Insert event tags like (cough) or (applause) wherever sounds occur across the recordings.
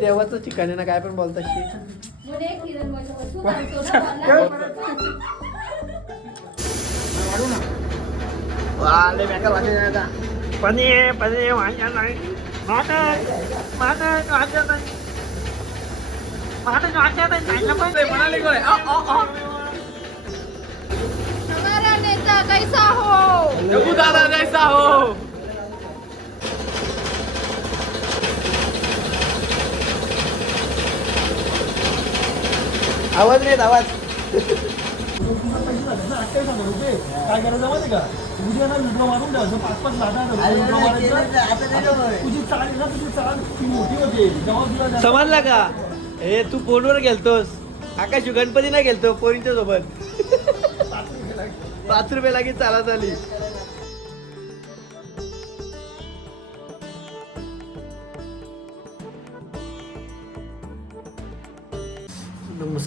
देवाचं ठिकाण आहे ना काय पण बोलता शी म्हणे किरण बोलतो, तू बोलतो ना बोलला. पनी पनी वांग्या नाही माटन माटन वांग्या नाही माटन वांग्या नाही खायला पाहिजे म्हणाले काय अ, अ, अ. हमारा नेता कैसा हो जग्गू दादा जैसा हो आवाज नाही येत, आवाज. काय करायचं माहिती का उद्या ना व्हिडिओ मारून द्यायचं पाच पाच लाटा तुझी चाल आहे ना तुझी चाल ती मोठी होते. जेव्हा तुला जास्त- समजला का? हे तू फोनवर गेलतोस. आकाश गणपती नाही गेलतो पोरींच्या सोबत. पाच रुपये लागेल चाला चाली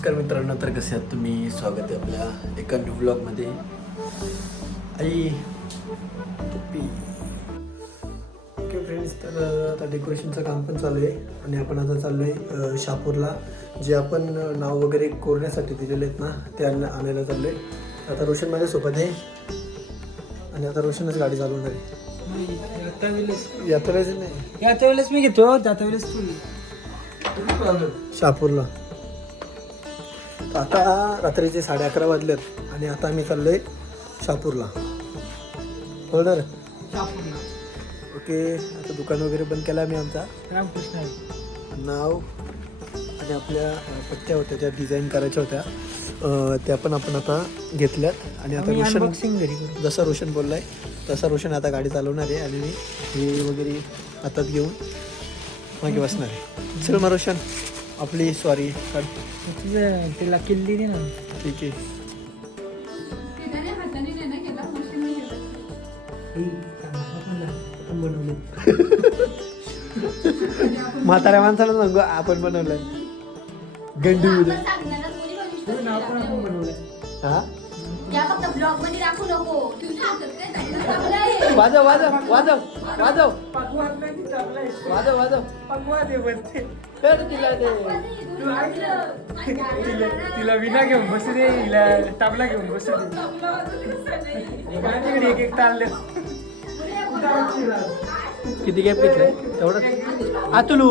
नमस्कार मित्रांनो तर कसे आहात तुम्ही? स्वागत आहे आपल्या एका न्यू ब्लॉगमध्ये आई टोपी ओके फ्रेंड्स तर आता डेकोरेशनचं काम पण चालू आहे आणि आपण आता चाललो आहे शापूरला जे आपण नाव वगैरे कोरण्यासाठी दिलेले आहेत ना ते आण आणायला चाललो आहे आता रोशन माझ्यासोबत आहे. आणि आता रोशनच गाडी चालवणार आहे. यात्रा नाही. याच्या वेळेस मी घेतो त्याच्या वेळेस तर आता रात्रीचे साडे अकरा वाजलेत आणि आता आम्ही चाललोय शहापूरला होणार ओके आता दुकान वगैरे बंद केलं आम्ही आमचा. रामकृष्ण आहे. नाव आणि आपल्या पट्ट्या होत्या ज्या डिझाईन करायच्या होत्या त्या पण आपण आता घेतल्यात. आणि आता रोशन. जसा रोशन बोललाय तसा रोशन आता गाडी चालवणार आहे आणि मी हे वगैरे हातात घेऊन मागे बसणार आहे. चल मग रोशन. आपली तुझं तिला किल्ली दे ना. ठीक आहे. (laughs) म्हाताऱ्या माणसाला सांगू आपण बनवलंय. गंडी उद्या. हा? या फक्त ब्लॉगमध्ये दाखवू नको. तुझ्या हातात वाजव वाजव वाजव वाजव. वाजव वाजव. तर तिला ते तिला विना घेऊन बसू दे हिला टाबला घेऊन बसू दे. तिकडे एक एक ताल किती गॅप घेतलंय? तेवढं आतुलू.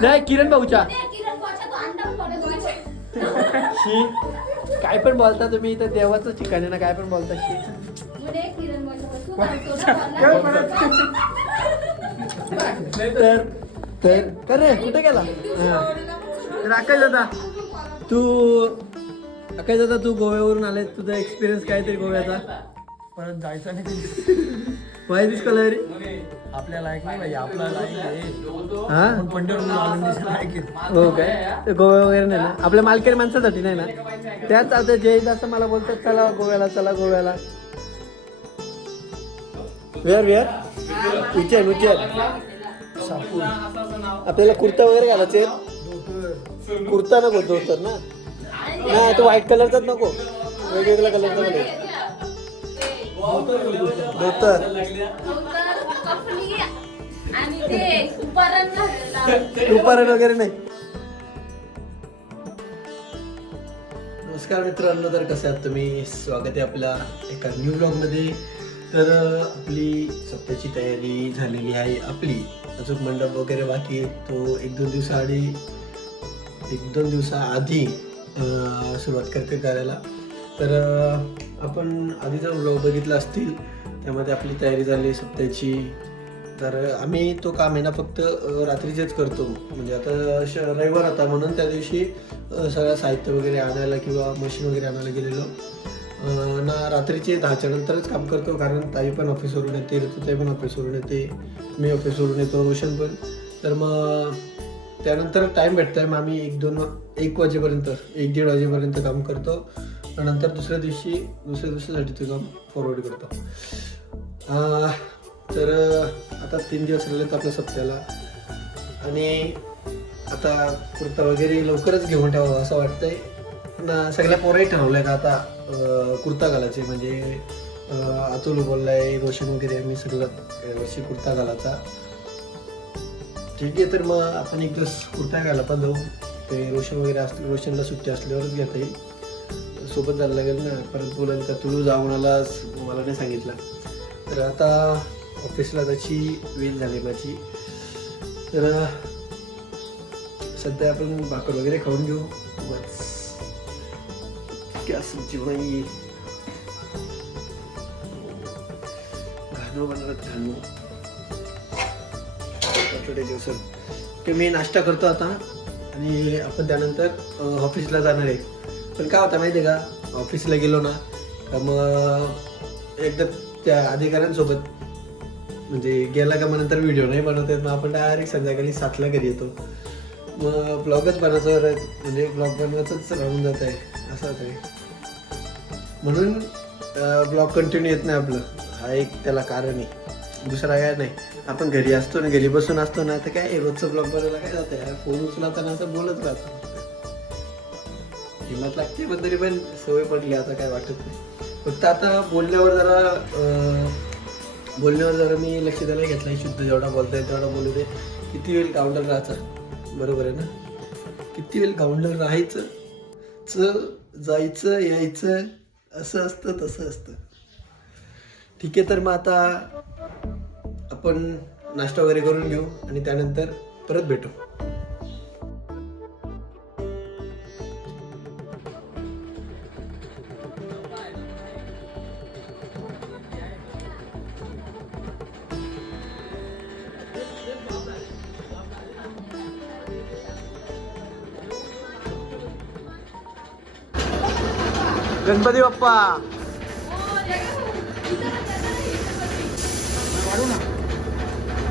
नाही किरण भाऊच्या. काय पण बोलता तुम्ही इथं देवाचं ठिकाण आहे ना काय पण बोलता. तर तर तर रे कुठे गेला? दादा तू आकाश दादा तू गोव्यावरून आले तुझा एक्सपिरियन्स काय तरी गोव्याचा परत जायचं नाही. दिस कलर आपल्या लायक नाही भाई आपला लायक आहे. हा? पंढरपूर लायक आहे हो काय ते गोवा वगैरे नाही ना? आपल्या मालकरी माणसासाठी नाही ना? त्याच आता जय असं मला बोलतात चला गोव्याला चला गोव्याला. वेअर वेअर विचार विचार आपल्याला कुर्ता वगैरे घालायचे कुर्ता नको धोतर ना. नाही तो व्हाईट कलरचाच नको. वेगवेगळ्या कलरचा नको. धोतर. आणि ते वगैरे नाही. नमस्कार मित्रांनो तर कसे आहात तुम्ही? स्वागत आहे आपल्या एका न्यू ब्लॉगमध्ये तर आपली सप्त्याची तयारी झालेली आहे आपली. अजून मंडप वगैरे बाकी तो एक दोन दिवसाआधी एक दोन दिवसाआधी सुरुवात करते करायला. तर आपण आपण आधीचा ब्लॉग बघितला असतील त्यामध्ये आपली तयारी झाली सप्त्याची तर आम्ही तो काम आहे ना फक्त रात्रीचेच करतो. म्हणजे आता श रविवार होता म्हणून त्या दिवशी सगळं साहित्य वगैरे आणायला किंवा मशीन वगैरे आणायला गेलेलो. ना रात्रीचे दहाच्या नंतरच काम करतो कारण ताई पण ऑफिसवरून येते ऋतुताई पण ऑफिसवरून येते मी ऑफिसवरून येतो रोशन पण. तर मग त्यानंतर टाईम भेटतोय मग आम्ही एक दोन एक वाजेपर्यंत एक दीड वाजेपर्यंत काम करतो. नंतर दुसऱ्या दिवशी दुसऱ्या दिवसासाठी ते काम फॉरवर्ड करतो. तर आता तीन दिवस राहिलेत आपल्या सप्त्याला. आणि आता कुर्ता वगैरे लवकरच घेऊन ठेवावं असं वाटतंय. ना सगळ्या पोराही ठरवलंय का आता कुर्ता घालायचे म्हणजे अतुल बोललाय रोशन वगैरे मी सगळं वर्षी कुर्ता घालायचा. ठीक आहे तर मग आपण एक दिवस कुर्ता घाला पण जाऊ. ते रोशन वगैरे असतील रोशनला सुट्टी असल्यावरच घेता येईल. सोबत जायला लागेल ना. परंतु बोलायला का तू जाऊन मला नाही सांगितलं. तर आता ऑफिसला त्याची वेळ झाली माझी. तर सध्या आपण भाकर वगैरे खाऊन घेऊ. बस. क्या सब्जी बनाई घाणू बनवत घालू. छोटे दिवसात. ते मी नाश्ता करतो आता. आणि आपण त्यानंतर ऑफिसला जाणार आहे. पण काय होतं माहिती आहे का? ऑफिसला गेलो ना मग एकदा त्या अधिकाऱ्यांसोबत म्हणजे गेला का मग नंतर व्हिडिओ नाही बनवता येत. मग आपण डायरेक्ट संध्याकाळी सातला घरी येतो. मग ब्लॉगच बनवायचं म्हणजे ब्लॉग बनवायचंच राहून जात आहे. असं होतं. आहे म्हणून ब्लॉग कंटिन्यू येत नाही आपलं. हा एक त्याला कारण आहे. दुसरा काय नाही. आपण घरी असतो ना घरी बसून असतो ना तर काय रोजचं ब्लॉग बनवायला काय जातं? फोन उचलताना असं बोलत राहतो. हिंमत लागते पण तरी पण सवय पडली आता काय वाटत नाही. फक्त आता बोलण्यावर जरा अं, बोलण्यावर जरा मी लक्ष द्यायला घेतलं शुद्ध जेवढा बोलता येईल तेवढा बोलू दे. किती वेळ काउंटर राहायचं? बरोबर आहे ना? किती वेळ काउंटर राहायचं? च जायचं यायचं असं असतं तसं असतं. ठीक आहे तर मग आता आपण नाश्ता वगैरे करून घेऊ आणि त्यानंतर परत भेटू. गणपती बाप्पा.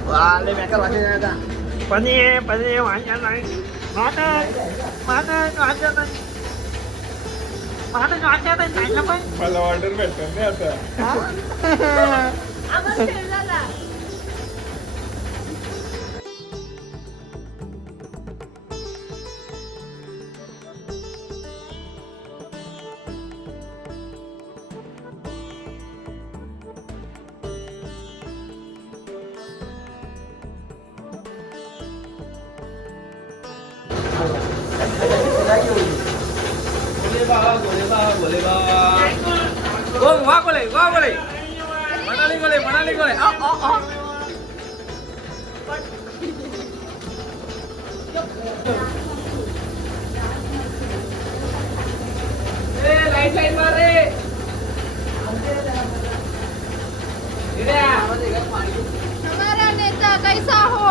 वाले बेकार वाटे आता. पनीर पनीर वांग्या नाही. खायला पण. मला ऑर्डर भेटत नाही आता. गोले वा गोले मनाली गोले मनाली गोले आ आ आ. लाइट लाइट मार रे. हमारा नेता कैसा हो?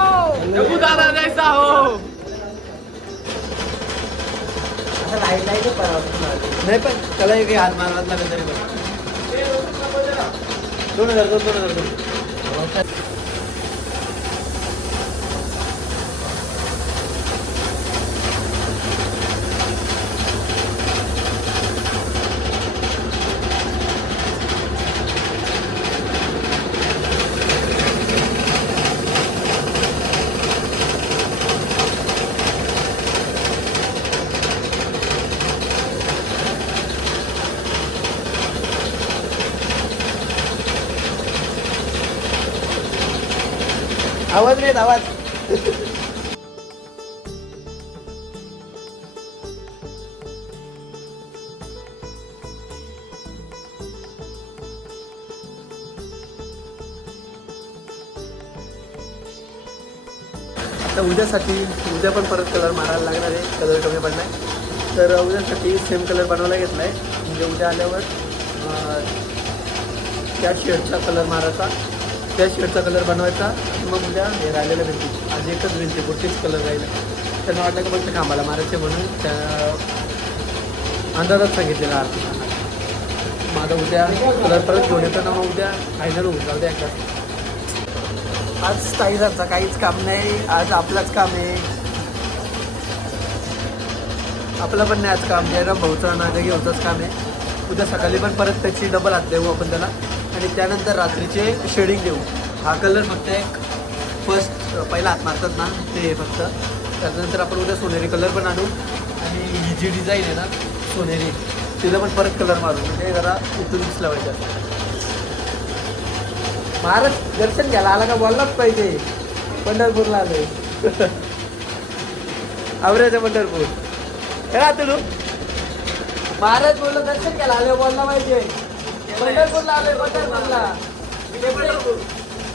जगू दादा जैसा हो. नाही पण त्याला एक हात मारलाच लागेल तरी पण दोन हजार दोन दोन हजार दोन आवाज नाही येत, आवाज उद्यासाठी उद्या पण परत कलर मारायला लागणार आहे कलर कमी पडणार. तर उद्यासाठी सेम कलर बनवायला घेतला आहे म्हणजे उद्या आल्यावर त्या शर्टचा कलर मारायचा. त्या शर्टचा कलर बनवायचा. मग उद्या हे राहिलेल्या भिंती आज एकच भिंती पुढचीच कलर राहिला. त्यांना वाटलं की फक्त कामाला मारायचे म्हणून त्या अंदाजात सांगितलेला आरती माझा उद्या कलर परत घेऊन येतो ना मग उद्या फायनल होऊन जाऊ द्या एकदा. आज ताईराचा काहीच काम नाही आज आपलाच काम आहे. आपलं पण नाही आज काम जयराम भाऊचं ना जगी होतंच काम आहे. उद्या सकाळी पण परत त्याची डबल हात देऊ आपण त्याला. आणि त्यानंतर रात्रीचे शेडिंग देऊ. हा कलर फक्त एक फर्स्ट पहिला हात मारतात ना ते फक्त. त्यानंतर आपण उद्या सोनेरी कलर पण आणू. आणि ही जी डिझाईन आहे ना सोनेरी तिला पण परत कलर मारू. म्हणजे जरा इथून दिसला पाहिजे महाराज दर्शन घ्यायला आला का? बोललाच पाहिजे. पंढरपूरला आलोय. (laughs) आवऱ्याचं पंढरपूर. काय तू महाराज बोललो दर्शन घ्यायला आलं बोलला पाहिजे. पंढरपूरला आलोय पंढरपूरला.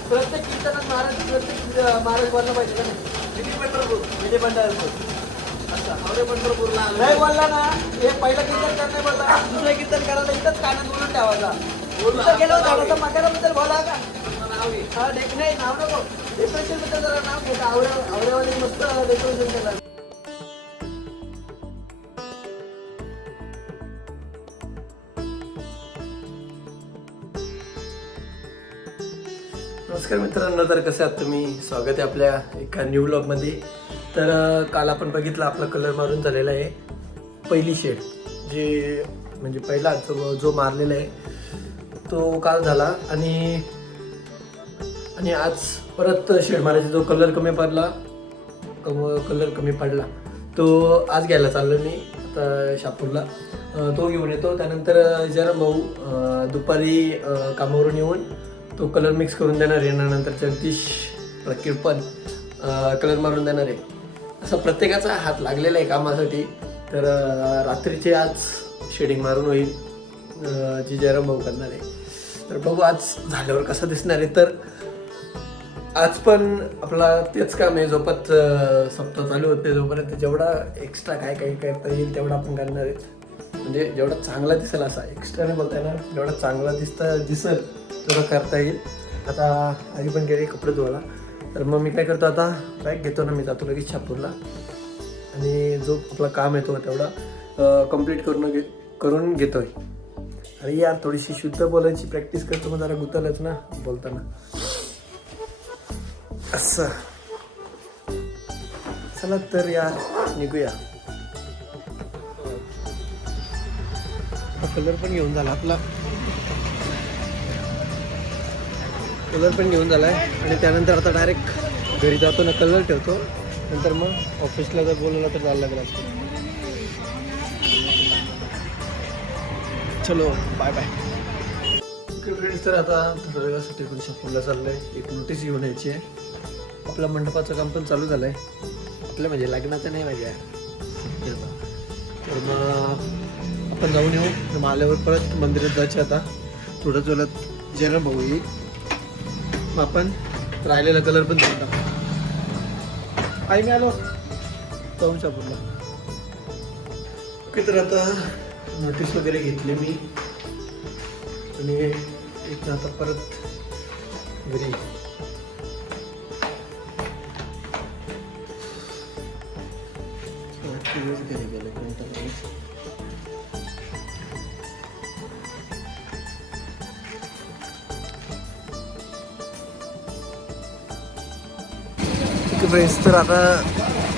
प्रत्येक कीर्तनात महाराज प्रत्येक महाराज बोलला पाहिजे का नाही? विधी पंढरपूर. विधी पंढरपूर. नाही बोलला ना. हे पहिलं कीर्तन कर नाही बोलला. दुसरं कीर्तन करायला इथंच कानात बोलून ठेवायचा. इथं गेलो थोडंसं मकराबद्दल बोला का? हा डेक नाही नाव नको. डेकोरेशनबद्दल जरा नाव घेता आवड्या आवड्यावाले मस्त डेकोरेशन केलं. नमस्कार मित्रांनो तर कसे आहात तुम्ही? स्वागत आहे आपल्या एका न्यू ब्लॉगमध्ये तर काल आपण बघितलं आपला कलर मारून झालेला आहे पहिली शेड जे म्हणजे पहिला जो जो मारलेला आहे तो काल झाला. आणि आणि आज परत शेड मारायचा जो कलर कमी पडला कम कलर कमी पडला तो आज घ्यायला चाललो मी आता शापूरला. तो घेऊन येतो. त्यानंतर जरा भाऊ दुपारी कामावरून येऊन तो कलर मिक्स करून देणार आहे. नंतर जगदीश प्रकीर पण कलर मारून देणार आहे. असं प्रत्येकाचा हात लागलेला आहे कामासाठी. तर रात्रीचे आज शेडिंग मारून होईल जी जयराम भाऊ करणार आहे. तर बघू आज झाल्यावर कसं दिसणार आहे. तर आज पण आपला तेच काम आहे. जोपत सप्ताह चालू होते जोपर्यंत जेवढा एक्स्ट्रा काय काय करता येईल तेवढा आपण करणार आहे. म्हणजे जेवढा चांगला दिसेल असा एक्स्ट्रा नाही बोलता येणार जेवढा चांगला दिसता दिसेल तेवढा करता येईल. आता आधी पण गेले कपडे धुवायला. तर मग मी काय करतो आता बॅग घेतो ना मी जातो लगेच छापूरला. आणि जो आपला काम येतो तेवढा कंप्लीट करून घे करून घेतोय. अरे यार थोडीशी शुद्ध बोलायची प्रॅक्टिस करतो मग जरा गुतलच ना बोलताना. असं. चला तर यार निघूया. कलर पण घेऊन झाला आपला. कलर पण घेऊन झाला आहे आणि त्यानंतर आता डायरेक्ट घरी जातो ना कलर ठेवतो. नंतर मग ऑफिसला जर बोलवलं तर जायला लागेल आपल्याला. चलो बाय बाय फ्रेंड्स तर आता ठरवण्यासाठी पण शपूरला चाललंय. एक नोटीस घेऊन यायची आहे. आपल्या मंडपाचं काम पण चालू झालंय. आपलं म्हणजे लग्नाचं नाही माझ्या तर मग आपण जाऊन येऊ. तर मग आल्यावर परत मंदिरात जायचे आता. थोडं चलत जयराम बघू येईल मग आपण राहिलेला कलर पण देऊन टाकू. आई मी आलो. जाऊन शपूरला ओके तर आता नोटीस वगैरे घेतली मी. आणि इथं आता परत घरी दिवस घरी गेले? फ्रेंड्स तर आता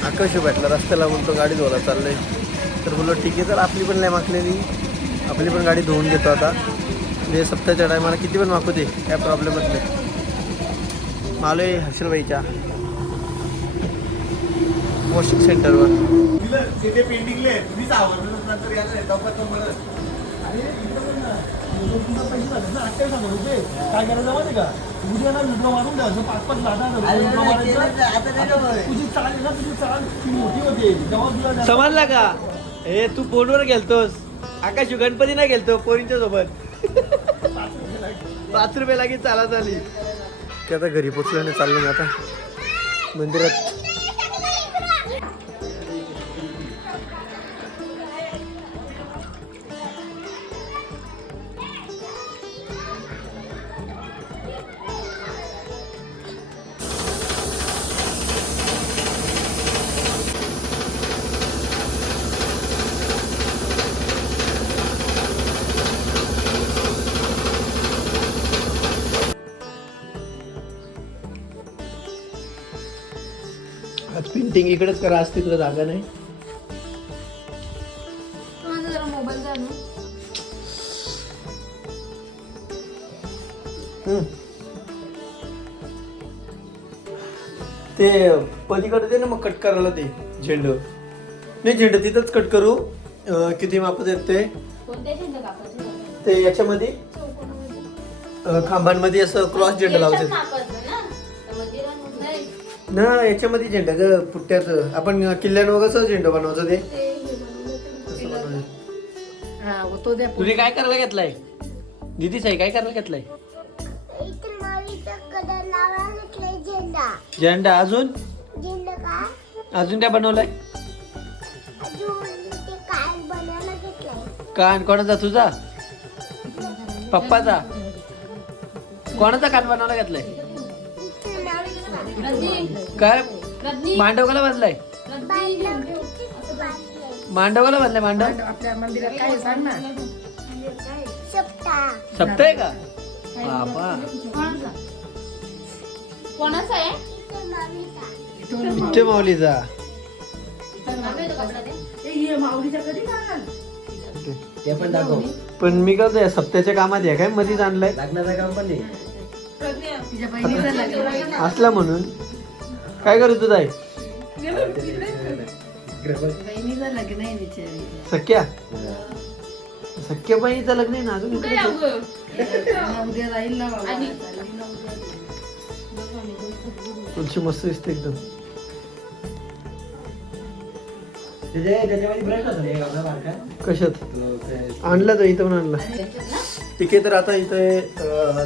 आकाश भेटला रस्त्याला म्हणतो गाडी धुवायला चाललंय. तर बोललो ठीक आहे तर आपली पण नाही मागलेली. आपली पण गाडी धुवून घेतो आता. म्हणजे सप्ताहाच्या टायमाला किती पण मागू दे काय प्रॉब्लेमच नाही. मालो आहे. हर्षलबाईच्या वॉशिंग सेंटरवर तिथे पेंटिंगले तुम्हीच आवडलं नंतर यायला येतो पण काय करायचं माहिती का उद्या ना मारून द्यायचं पाच पाच लाख तुझी चाल ना तुझी चाल ती मोठी होते जेव्हा समजला का? हे तू फोनवर गेलतोस. आकाश गणपती नाही गेलतो पोरींच्या सोबत. पाच रुपये लागेल चाला चाली ते आता घरी पोचल्याने चाललो मी आता. मंदिरात. पेंटिंग इकडेच करा आज तिकडे जागा नाही. माझा जरा मोबाईल द्या ना. हम्म. ते पलीकडे दे ना मग कट करायला ते झेंडू. नाही झेंडू तिथंच कट करू. अं, किती मापत आहेत ते? कोणत्या झेंडा कापायचे? ते याच्यामध्ये? चौकोनामध्ये. अं, खांबांमध्ये असं क्रॉस झेंडा लावतात. ना याच्यामध्ये झेंडा ग पुट्ट्याचं आपण किल्ल्यानं कसं झेंडा बनवायचं ते. हा तो द्या तुझे काय करायला घेतलाय? दिदी साई काय करायला घेतलाय? इथं नळीचा कलर लावायला घेतलाय झेंडा. झेंडा अजून? झेंडा का अजून काय बनवलाय? अजून ते काय घेतलाय. कान कोणाचा तुझा? पप्पाचा? कोणाचा कान बनवायला घेतलाय? काय? मांडवकाला बांधलाय मांडवकाला बांधलाय मांडव. आपल्या मंदिरात काय आहे सांग ना. सप्ता सप्ताय का? बाबा. कोणाचा कोणाचा आहे माऊलीचा ते पण दाखव. पण मी काय सप्त्याच्या कामात आहे काय? मध्येच आणलाय. लग्नाचं काम पण लग्न असला म्हणून. काय करू तुझा बहिणीचं लग्न आहे बिचारी सख्या? सख्या बहिणीचं लग्न आहे ना अजून? हा. तुमची मस्त दिसते एकदम. कशात? आणला तो इथं पण आणला पिके तर आता इथे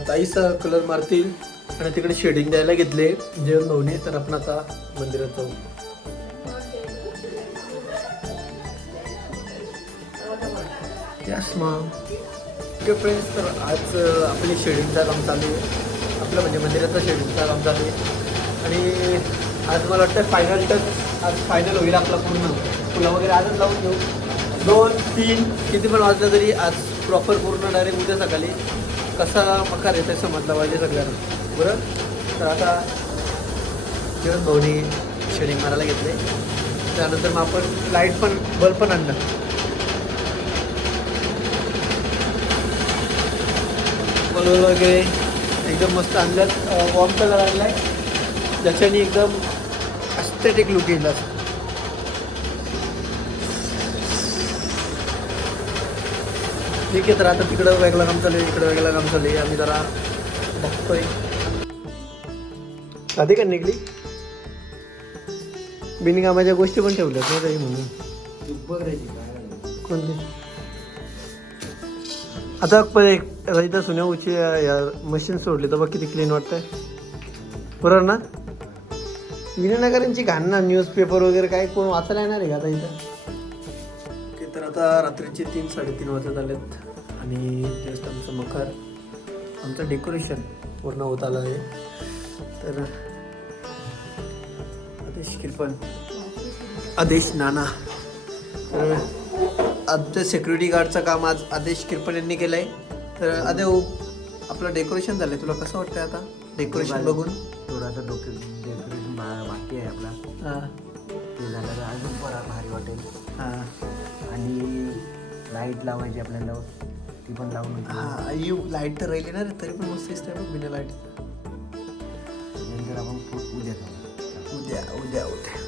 ताईचा कलर मारतील आणि तिकडे शेडिंग द्यायला घेतले. जेवण भाऊने तर आपण आता मंदिरात जाऊ. यस मग फ्रेंड्स तर आज आपली शेडिंगचं काम चालू आहे. आपलं म्हणजे मंदिराचं शेडिंगचं काम चालू आहे. आणि आज मला वाटतं फायनल टच आज फायनल होईल आपला पूर्ण. फुलं वगैरे आजच लावून घेऊ दोन तीन किती पण वाजलं तरी आज प्रॉपर पूर्ण डायरेक्ट उद्या सकाळी कसा मकार येते समजला पाहिजे सगळ्यांना. बरं? तर आता किरण भाऊनी शेडिंग मारायला घेतले. त्यानंतर मग आपण लाइट पण बल्ब पण आणला बल्ब वगैरे एकदम मस्त आणल्यात. वॉर्म कलर आणलाय. ज्याच्याने एकदम अस्थेटिक लुक येईल असं. ठीक आहे तर आता तिकडं वेगळं काम चालू आहे इकडं वेगळं काम चालू आहे. आम्ही जरा बघतोय. आधी का निघली? बिनकामाच्या गोष्टी पण ठेवल्यात ना काही म्हणून. कोणते आता पण एक रजिता सुन्याऊची या मशीन सोडली तर बघ किती क्लीन वाटतंय. बरोबर ना? विनयनगरांची घाण ना न्यूजपेपर वगैरे काय कोण वाचायला येणार आहे का आता इथं? आता रात्रीचे तीन साडेतीन वाजत आलेत आणि जस्ट आमचं मखर आमचं डेकोरेशन पूर्ण होत आलं आहे. तर आदेश किरपण आदेश नाना. तर आमचं सिक्युरिटी गार्डचं काम आज आदेश किरपण यांनी केलं आहे तर आदेव आपलं डेकोरेशन झालं तुला कसं वाटतंय आता? डेकोरेशन बघून? थोडासा डोके डेकोरेशन बाकी आहे आपला. हां. ते झालं अजून बरा भारी वाटेल. हां. आणि लाइट लावायची आपल्याला. ती पण लावून. हा यू लाइट तर राहिली ना रे, तरी पण मस्त दिसतंय बघ बिना लाइट. नंतर आपण फुट उद्या जाऊ. उद्या उद्या उद्या.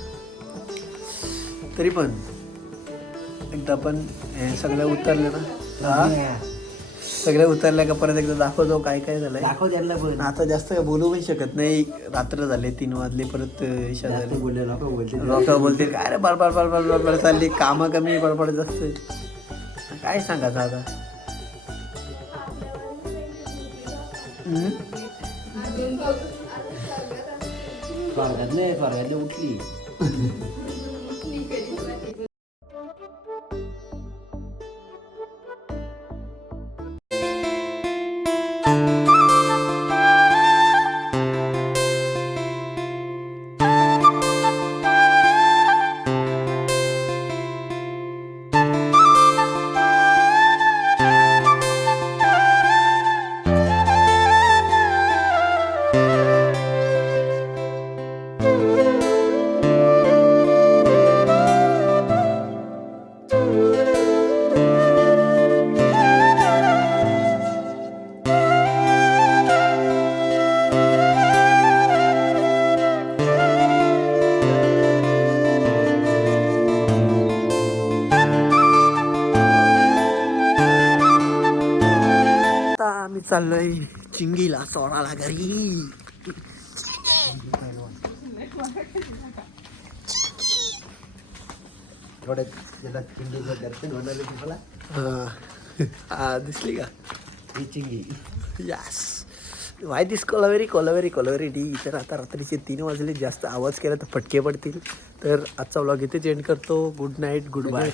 तरी पण एकदा आपण हे सगळं उतरलं ना. हा? सगळं उतरल्या का परत एकदा दाखवतो काय काय झालंय. दाखव त्यांना पण. आता जास्त काय बोलू पण शकत नाही. रात्र झाले तीन वाजले परत इशा झाली. बोलले लोक बोलते लोक बोलतील काय रे बडबड बडबड बडबड चालली? कामं कमी बडबड जास्त. काय सांगायचं आता? स्वर्गात नाही स्वर्गातली उठली. (laughs) चाललोय चिंगीला सोडाला घरी. दिसली का? ही चिंगी. Yes why this Kolaveri Kolaveri Kolaveri? Di तर आता रात्रीचे तीन वाजले जास्त आवाज केला तर फटके पडतील. तर आजचा व्लॉग इथेच एंड करतो. Good night good bye